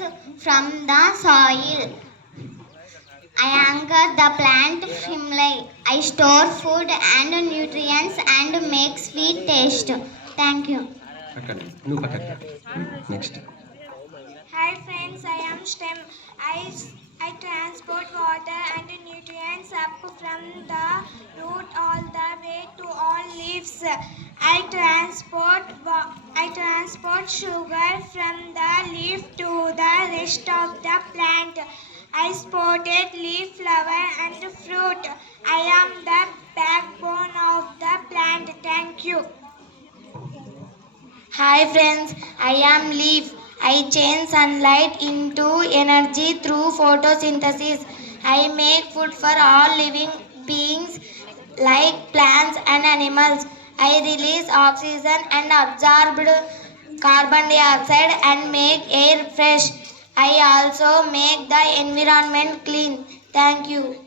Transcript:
nutrients from the soil. I anchor the plant firmly. I store food and nutrients and make sweet taste. Thank you. Next. Hi friends, I am STEM. I, I transport water and nutrients up from the root all the way to all leaves. I transport sugar from the leaf to the rest of the plant. I spotted leaf, flower and fruit. I am the backbone of the plant. Thank you. Hi friends, I am leaf. I change sunlight into energy through photosynthesis. I make food for all living beings like plants and animals. I release oxygen and absorbed carbon dioxide and make air fresh. I also make the environment clean. Thank you.